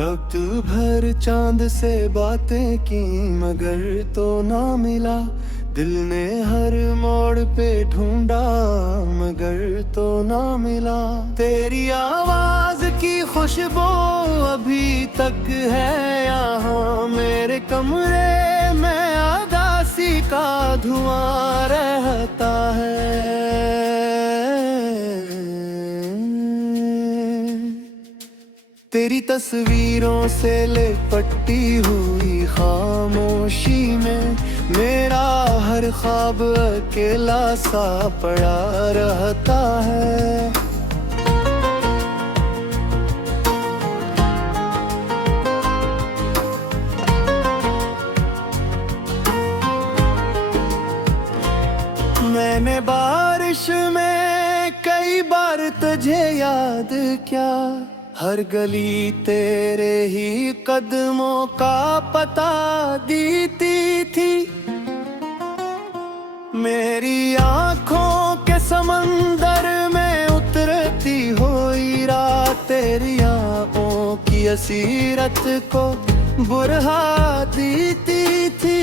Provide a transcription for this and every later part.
रक्त भर चांद से बातें की मगर तो ना मिला। दिल ने हर मोड़ पे ढूंढा मगर तो ना मिला। तेरी आवाज की खुशबू अभी तक है यहाँ मेरे कमरे में, आदासी का धुआं रहता है। तेरी तस्वीरों से लिपटी हुई खामोशी में मेरा हर ख्वाब अकेला सा पड़ा रहता है। मैंने बारिश में कई बार तुझे याद किया, हर गली तेरे ही कदमों का पता देती थी। मेरी आँखों के समंदर में उतरती हुई रात तेरी आँखों की असीरत को बुरहा देती थी।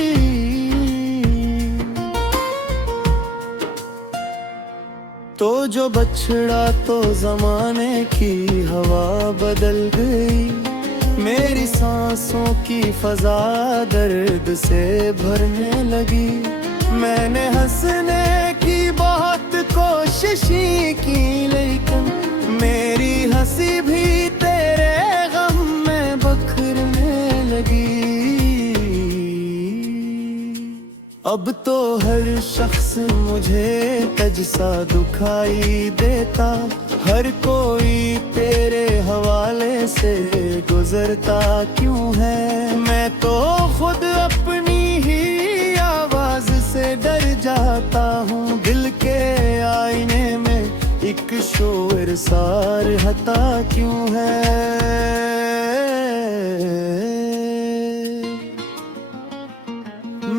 तो जो बछड़ा तो जमाने की हवा बदल गई, मेरी सांसों की फजा दर्द से भरने लगी। मैंने हंसने की बहुत कोशिशें की लेकिन मेरी हंसी भी तेरे गम में बखरने लगी। अब तो हर शख्स मुझे तजसा दुखाई देता, हर कोई तेरे हवाले से गुजरता क्यों है। मैं तो खुद अपनी ही आवाज से डर जाता हूँ, दिल के आईने में एक शोर सा रहता क्यों है।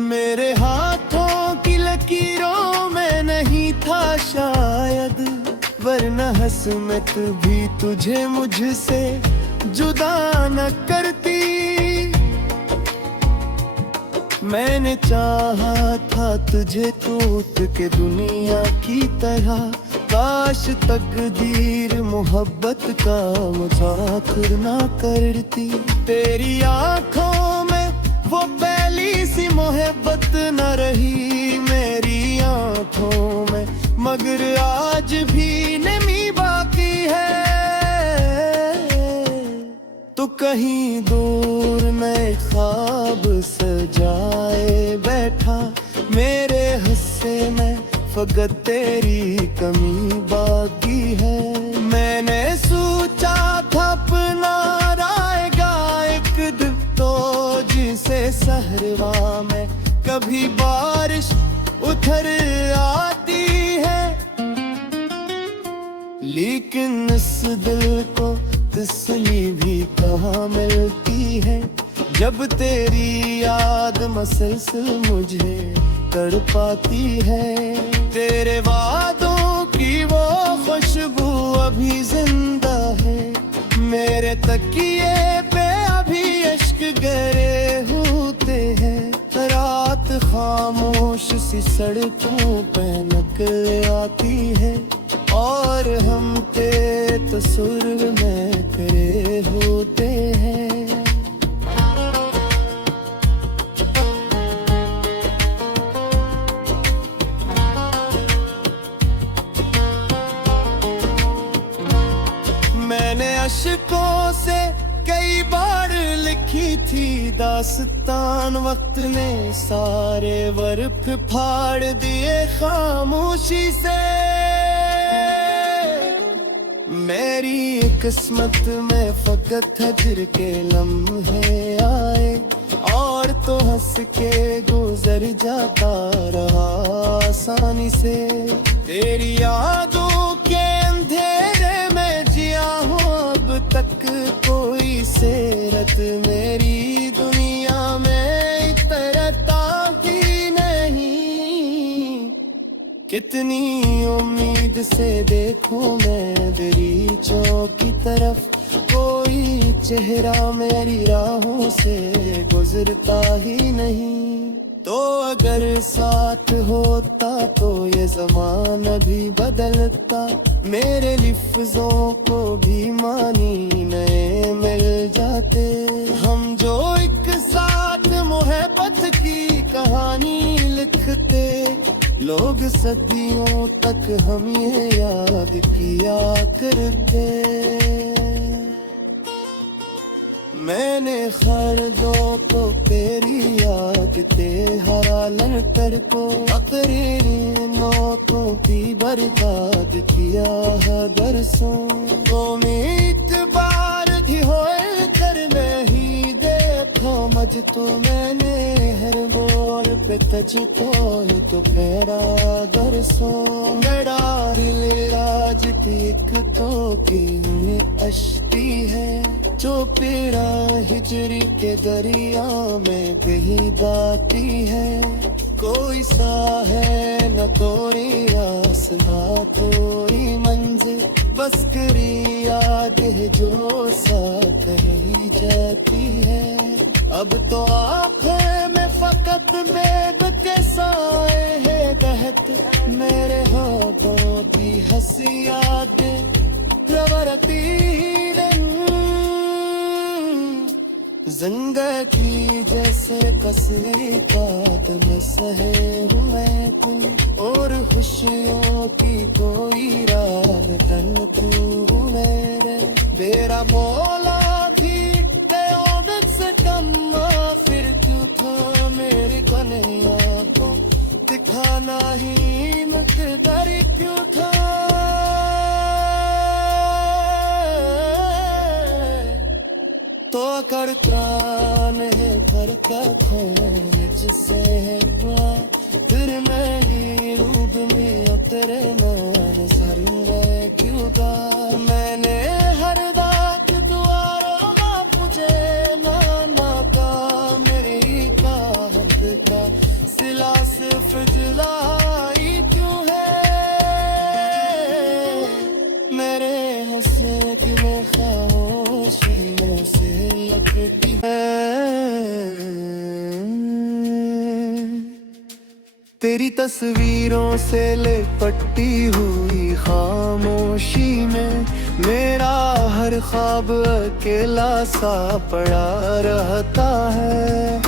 मेरे हाथों की लकीरों में नहीं था शायद, वरना हसमत भी तुझे मुझसे जुदा न करती। मैंने चाहा था तुझे टूट के दुनिया की तरह, काश तकदीर मोहब्बत का मजाक ना करती। तेरी आँखों में वो पहली सी मोहब्बत न रही मेरी आँखों में, मगर आज भी नमी बाकी है। तो कहीं दूर नए ख्वाब सजाए बैठा, मेरे हिस्से में फकत तेरी कमी बाकी है। मैंने सोचा था अपना आएगा एक दिन तो जिसे सहरवा में कभी बारिश उतर आती है, लेकिन इस दिल को तसल्ली भी कहाँ मिलती है जब तेरी याद मसलसल मुझे तड़पाती है। तेरे वादों की वो खुशबू अभी जिंदा है, मेरे तकिए पे अभी इश्क गहरे होते हैं। रात खामोश सी सड़कों पे निकल आती है और हम तेरे तस्वीर में करे होते हैं। मैंने अशकों से कई बार लिखी थी दास्तान, वक्त ने सारे वर्फ फाड़ दिए खामोशी से। मेरी किस्मत में फकत हजर के लम्हे आए और तो हंस के गुजर जाता रहा आसानी से। तेरी यादों के अंधेरे में जिया हूँ अब तक, कोई सेरत मेरी दुनिया में इतरता ही नहीं। कितनी उम्मीद से देखूं मैं दरीचों की तरफ, कोई चेहरा मेरी राहों से गुजरता ही नहीं। तो अगर साथ होता तो ये ज़माना भी बदलता, मेरे लिफ्ज़ों को भी मानी नए मिल जाते। हम जो एक साथ मोहब्बत की कहानी लिखते, लोग सदियों तक हम ये याद किया करते। मैंने खरीदो तो तेरी याद ते हरालन कर को, अकरीरी नोटों की बर्बाद किया है दरसों। तो मीत बार ही होए कर नहीं देखो मज, तो मैंने हर बोल पे तजको तो फेरा दरसों। मेरा दिल राज एक तो की अश्ती है, जो पीड़ा हिजरी के दरिया में कहीं दाती है। कोई सा है न तोरी आस न तोरी मंजिल, बस करी याद है जो साथ ही जाती है। अब तो आँखें में फकत बेब के साए है बहत, मेरे हाथों की हंसियातें प्रवरती ज़ंग की जैसे कसरी काट में सहे हुए तुम, और खुशियों की कोई राल टन तू मेरे। मेरा मौला थी कयामत से कम, फिर क्यों था मेरी कन्हैया को दिखाना ही मुकद्दर क्यों था। तो कर त्राण है पर का खोज से हुआ, फिर मेरी रूप में उतरे मान सर में क्यों गा। मैंने हर रात दुआरों में मुझे नाना का, मेरी काहत का सिला सिर्फ जुलाई क्यों है। मेरे हंसने की मैं खामोशियों से लपटी है। तेरी तस्वीरों से लिपटी हुई खामोशी में, मेरा हर ख्वाब अकेला सा पड़ा रहता है।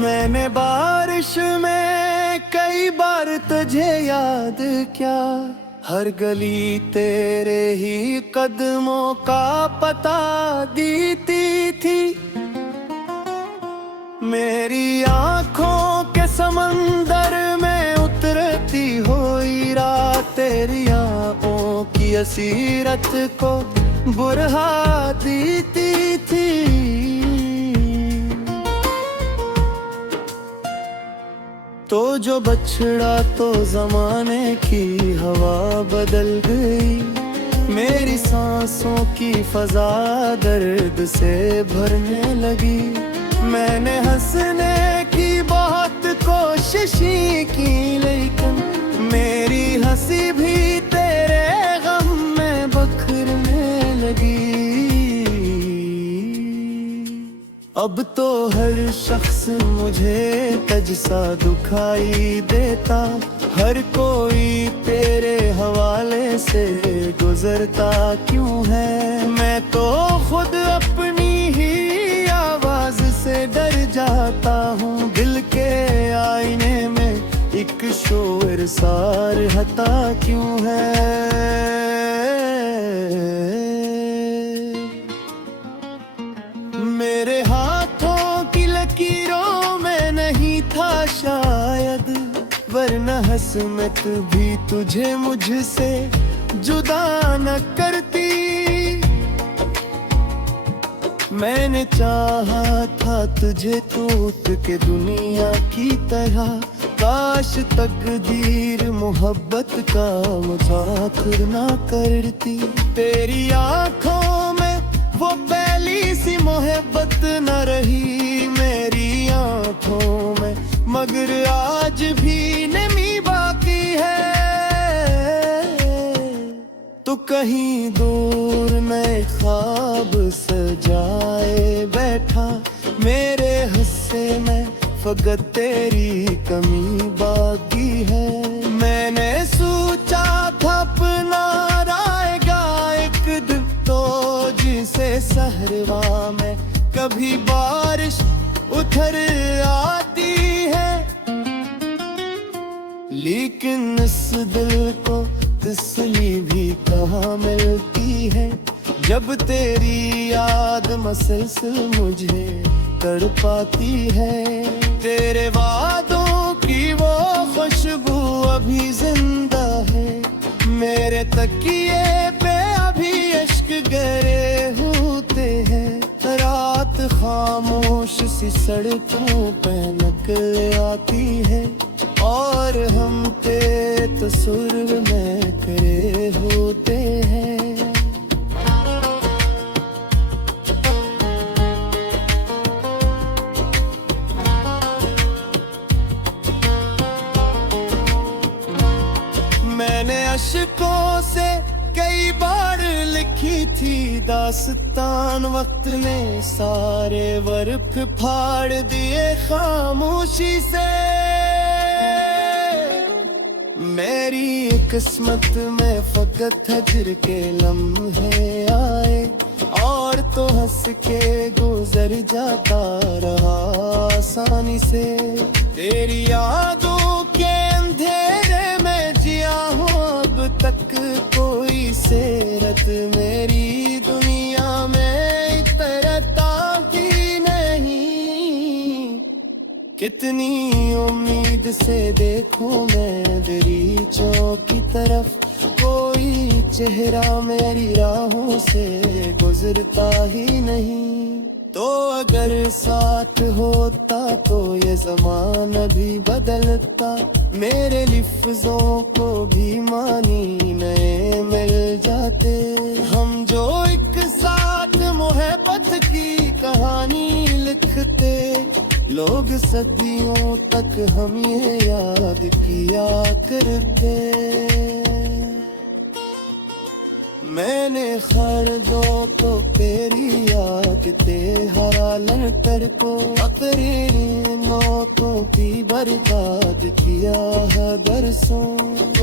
मैंने बारिश में कई बार तुझे याद क्या, हर गली तेरे ही कदमों का पता देती थी। मेरी आँखों के समंदर में उतरती हुई रात, तेरी आँखों की असीरत को बुरहा देती थी। तो जो बछड़ा तो जमाने की हवा बदल गई, मेरी सांसों की फजा दर्द से भरने लगी। मैंने हंसने की बहुत कोशिश की, लेकिन मेरी हंसी भी तेरे गम में बखरने लगी। अब तो हर शख्स मुझे तजसा दुखाई देता, हर कोई तेरे हवाले से गुजरता क्यों है। मैं तो खुद अपनी ही आवाज से डर जाता हूँ, दिल के आईने में एक शोर सार हता क्यों है। मेरे हाथों की लकीरों में नहीं था शायद, वरना हसमत भी तुझे मुझसे जुदा न करती। मैंने चाहा था तुझे टूट के दुनिया की तरह, काश तकदीर मोहब्बत का मजाक ना करती। तेरी आंखों में वो पहली सी मोहब्बत न रही मेरी आंखों में, मगर आज भी नमी बाकी है। तो कहीं दूर नए ख्वाब सजाए बैठा मेरे हिस्से में, फकत तेरी कमी बाकी है। मैंने सोचा था अपना आएगा एक दिन तो, जिसे सहरवा में कभी बारिश उतर आती है। लेकिन इस दिल को तसल्ली भी कहाँ मिलती है, जब तेरी याद मसलसल मुझे तड़पाती है। तेरे वादों की वो खुशबू अभी जिंदा है, मेरे तकिए पे अभी इश्क गहरे होते हैं। रात खामोश सी सड़कों पे नकल आती है, और हम तेरे तस्वीर में करे होते हैं। मैंने अशकों से कई बार लिखी थी दास्तान, वक्त ने सारे वर्फ फाड़ दिए खामोशी से। मेरी किस्मत में फकत हजर के लम्हे आए, और तो हंस के गुजर जाता रहा आसानी से। तेरी यादों के अंधेरे में जिया हूँ अब तक, कोई सेरत मेरी दुनिया में इतरता ही नहीं। कितनी उम्मीद से देखूं मैं दरीचों की तरफ, कोई चेहरा मेरी राहों से गुजरता ही नहीं। तो अगर साथ होता तो ये ज़माना भी बदलता, मेरे लिफ्ज़ों को भी मानी नए मिल जाते। हम जो एक साथ मोहब्बत की कहानी लिखते, लोग सदियों तक हम ये याद किया करते। मैंने खरीदो तो तेरी याद ते हरालन कर को, अपनी नोटों की बर्बाद किया है बरसों।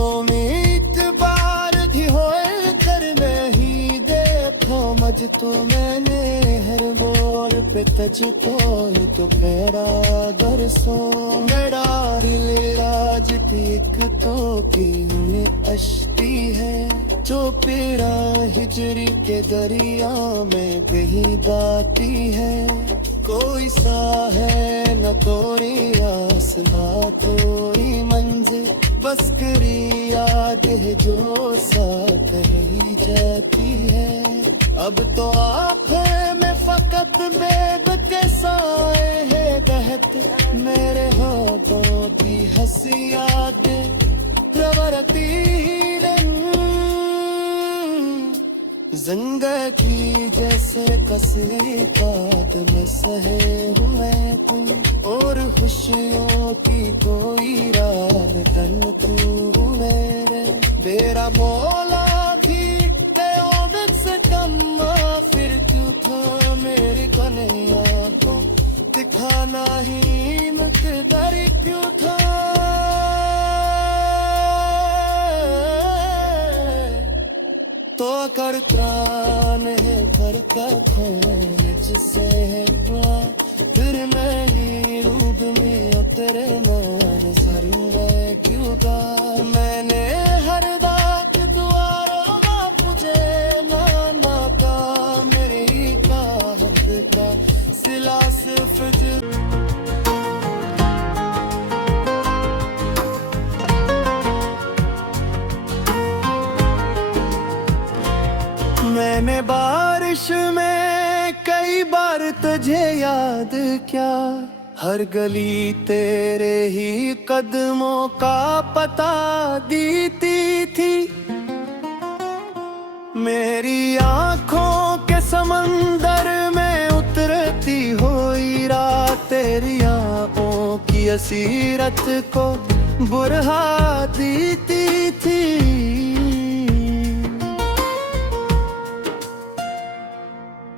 उम्मीद बार थी होए कर नहीं देखो मज, तो मैंने हर बोल पे तज को ही तो पैरा दरसों। मेरा दिल राज एक तो की हुई अश्ती है, जो पीड़ा हिजरी के दरिया में बही जाती है। कोई सा है न तोरी आस ना तोरी मंजिल, बस करी याद है जो साथ ही जाती है। अब तो आप में फकत बेब के साए है बहते, मेरे हाथों की हंसी आते प्रवरती जंग की जैसे कसरी काट में सहे हुए तुम, और खुशियों की कोई रात तन तू मेरे। मेरा मौला की कयामत से कम फिर तू था मेरी कन्हैया को, दिखाना ही मुकद्दर क्यों था। तो कर त्राण है पर का जिससे हुआ, फिर मेरी रूप में उतरे मान जरूर क्यों गा। मैंने हर रात दुआरों में तुझे ना का, मेरी काहत का सिला सिर्फ मैंने बारिश में कई बार तुझे याद क्या, हर गली तेरे ही कदमों का पता देती थी। मेरी आंखों के समझ समंदर में उतरती हुई रात तेरी आंखों की असीरत को बुरहाती थी।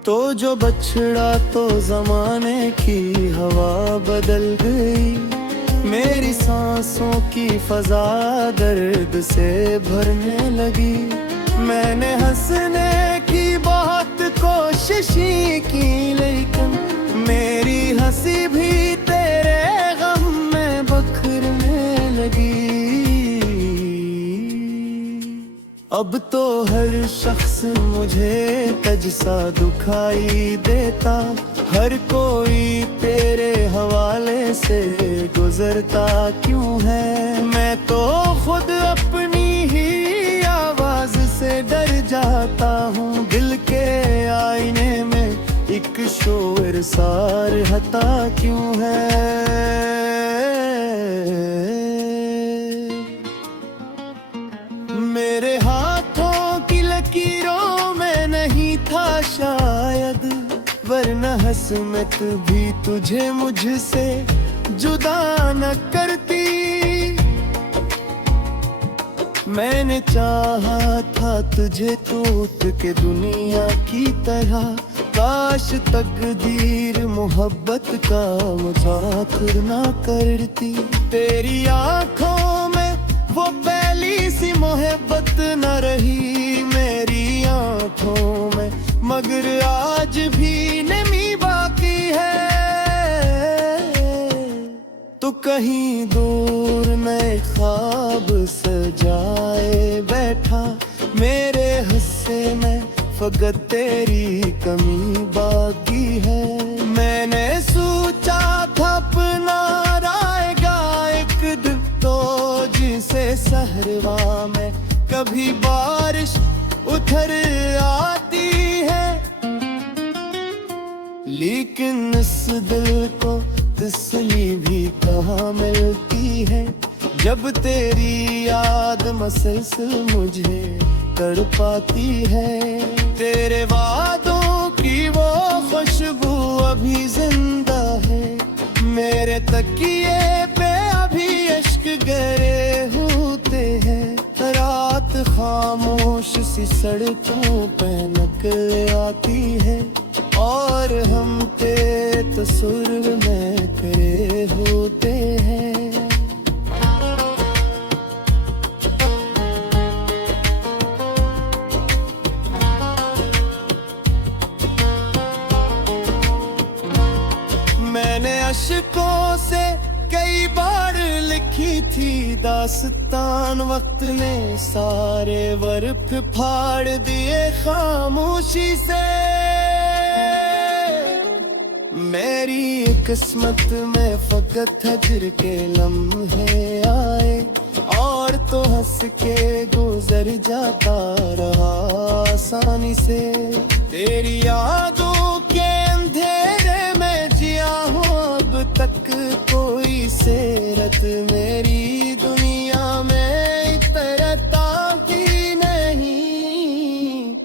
तो जो बछड़ा तो जमाने की हवा बदल गई, मेरी सांसों की फजा दर्द से भरने लगी। मैंने हंसने की बहुत कोशिश की, लेकिन मेरी हंसी भी तेरे गम में बखरने लगी। अब तो हर शख्स मुझे तजसा दुखाई देता, हर कोई तेरे हवाले से गुजरता क्यों है। मैं तो खुद अपनी ही आवाज से डर जाता हूँ। दिल के आईने में एक शोर सार हता क्यों है। मेरे हाथों की लकीरों में नहीं था शायद, वरना हसमत भी तुझे मुझसे जुदा न करती। मैंने चाहा था तुझे टूट के दुनिया की तरह, काश तकदीर मोहब्बत का मुजाकर ना करती। तेरी आंखों में वो पहली सी मोहब्बत न रही मेरी आंखों में, मगर आज भी नमी बाकी है। तो कहीं दूर नए ख्वाब सजाए बैठा, मेरे हिस्से में फकत तेरी कमी बाकी है। मैंने सोचा था अपना आएगा एक दिन तो, जिसे सहरवा में कभी बारिश उतर आती है। लेकिन इस दिल को तसल्ली भी कहाँ मिलती है, जब तेरी याद मसलसल मुझे तड़पाती है। तेरे वादों की वो खुशबू अभी जिंदा है, मेरे तकिए पे अभी इश्क गहरे होते हैं। रात खामोश सी सड़कों पे नकल आती है, और हम तेरे तस्वीर में खड़े होते हैं। मैंने अशकों से कई बार लिखी थी दास्तान, वक्त ने सारे वर्फ फाड़ दिए खामोशी से। मेरी किस्मत में फकत हजर के लम्हे आए, और तो हंस के गुजर जाता रहा आसानी से। तेरी यादों के अंधेरे में जिया हूँ अब तक, कोई सेरत मेरी दुनिया में इतरता ही नहीं।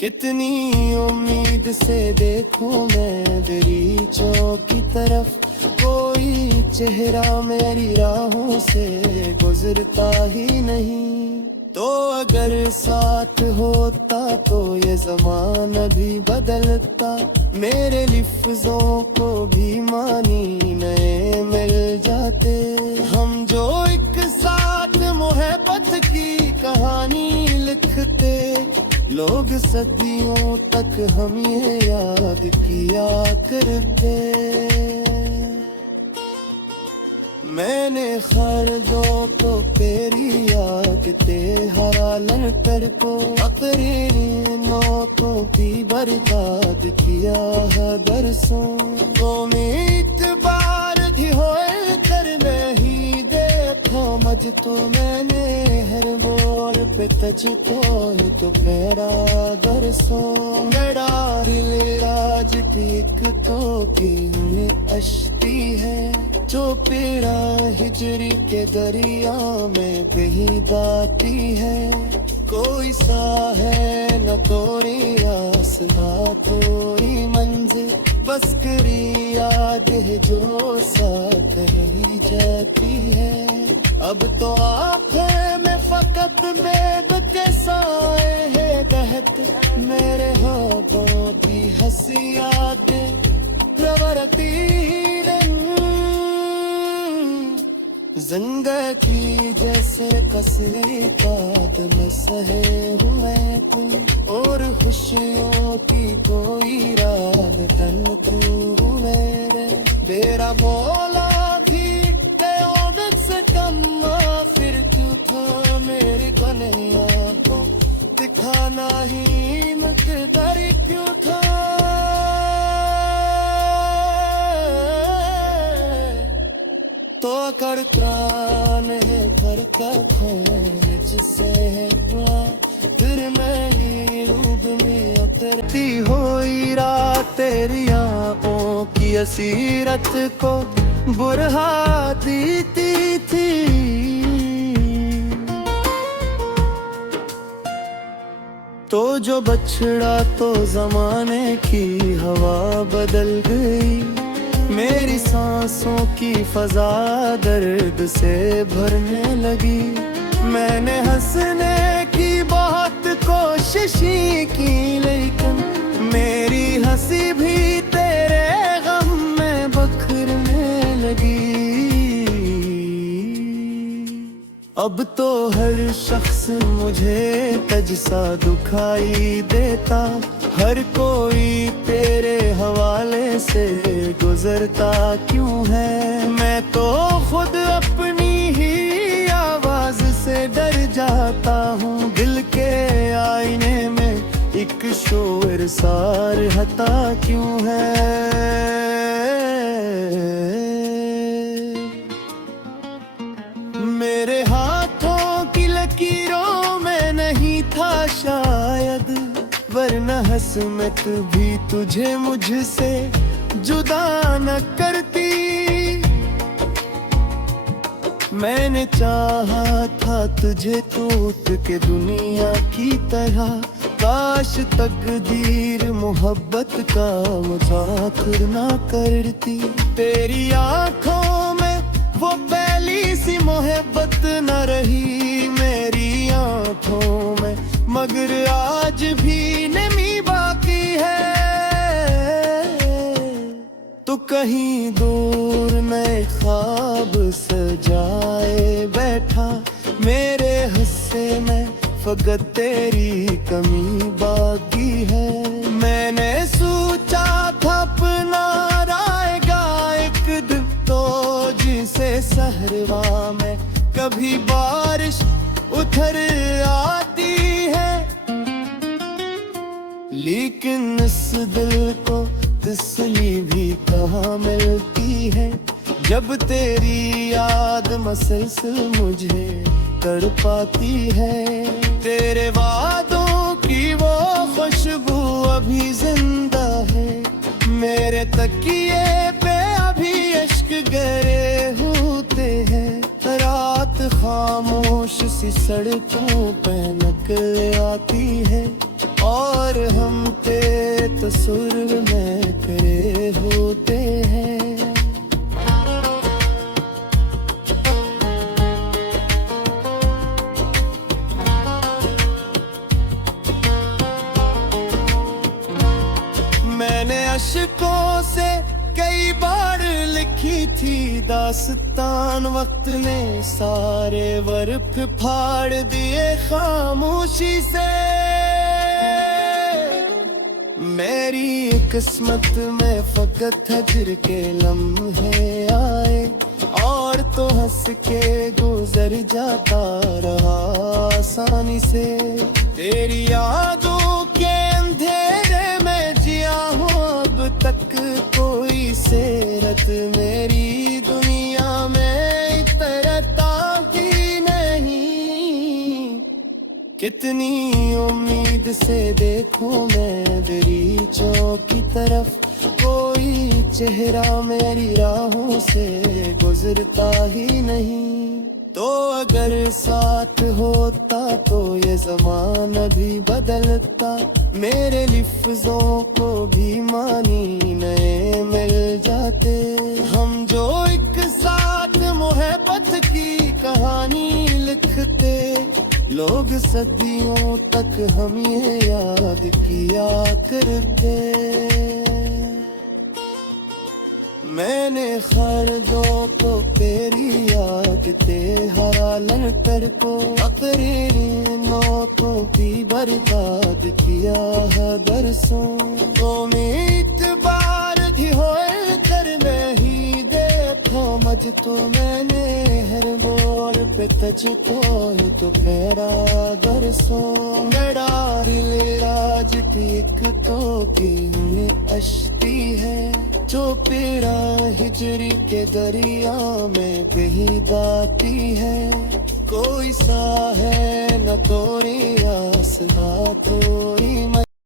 कितनी उम्मीद से देखूं मैं दरीचों की तरफ, कोई चेहरा मेरी राहों से गुजरता ही नहीं। तो अगर साथ होता तो ये ज़माना भी बदलता, मेरे लिफ्ज़ों को भी मानी नए मिल जाते। हम जो एक साथ मोहब्बत की कहानी लिखते, लोग सदियों तक हम ये याद किया करते। मैंने खरदों को तेरी याद ते हरालन कर को, अपनी नोटों की बर्बाद किया है दरसों। उम्मीद बार थी होए कर नहीं देखो मज तो, मैंने हर मोड़ पे तुझको तो पैरा दरसों। मेरा दिल राज एक तो की हुई अश्ती है, जो पीड़ा हिजरी के दरिया में बही जाती है। कोई सा है न तोरी आसमां कोई मंजिल, बस करी याद है जो साथ ही जाती है। अब तो आंखें में फकत मेद के साए है बहत, मेरे होठों की हंसी यादें प्रवरती ज़िंदगी की जैसे कसरी काद में सहे हुए तू, और खुशियों की कोई रात तन तू मेरे बेरा बोला थी कयामत से कम, फिर क्यों था मेरी कन्हैया को दिखाना ही मकदर क्यों था। तो कर त्राण है पर जिससे है फिर मैं ही रूप में उतरती हुई रात तेरी आंखों की असीरत को बुरहा देती थी। तो जो बछड़ा तो जमाने की हवा बदल गई, मेरी सांसों की फजा दर्द से भरने लगी। मैंने हंसने की बहुत कोशिश की, लेकिन मेरी हंसी भी तेरे गम में बखरने लगी। अब तो हर शख्स मुझे तजसा दुखाई देता, हर कोई तेरे हवाले से गुजरता क्यों है। मैं तो खुद अपनी ही आवाज से डर जाता हूँ, दिल के आईने में एक शोर सार हता क्यों है। मेरे हाथों की लकीरों में नहीं था शायद, वरना हसमत भी तुझे मुझसे जुदा न करती। मैंने चाहा था तुझे टूट के दुनिया की तरह, काश तकदीर मोहब्बत का मुजाकर ना करती। तेरी आंखों में वो पहली सी मोहब्बत न रही मेरी आंखों में, मगर आज भी नमी बाकी है। तो कहीं दूर नए ख्वाब सजाए बैठा, मेरे हिस्से में फकत तेरी कमी बाकी है। मैंने सोचा था अपना आएगा एक दिन तो, जिसे सहरवा में कभी बारिश उतर आती है। लेकिन इस दिल को तसल्ली भी कहाँ मिलती है, जब तेरी याद मसलसल मुझे तड़पाती है। तेरे वादों की वो खुशबू अभी जिंदा है, मेरे तकिए पे अभी इश्क गरे होते हैं। रात खामोश सी सड़कों पे नकल आती है, और हम तेरे तस्वीर में करे होते हैं। मैंने अशकों से कई बार लिखी थी दास्तान, वक्त ने सारे वर्फ फाड़ दिए खामोशी से। मेरी किस्मत में फकत हजर के लम्हे आए, और तो हंस के गुजर जाता रहा आसानी से। तेरी यादों के अंधेरे में जिया हूँ अब तक, कोई सेरत मेरी दुनिया में तरता ही नहीं। कितनी उम्मीद से देखूं मैं दरीचों की तरफ, कोई चेहरा मेरी राहों से गुजरता ही नहीं। तो अगर साथ हो होता तो ये ज़माना भी बदलता, मेरे लफ्ज़ों को भी मानी नए मिल जाते। हम जो एक साथ मोहब्बत की कहानी लिखते, लोग सदियों तक हम ये याद किया करते। मैंने खरदों को तेरी याद ते हालन कर को अपने नोटों की बर्बाद किया है बरसों। तो इतबार भी होए कर में ही देखो मज तो मैंने हर बोल पे तुझको तो फेरा बरसों। मेरा दिल राज एक तो की हुए अश्ती है, जो पीड़ा हिजरी के दरिया में कहीं गाती है। कोई सा है न तोरी आस ना तोरी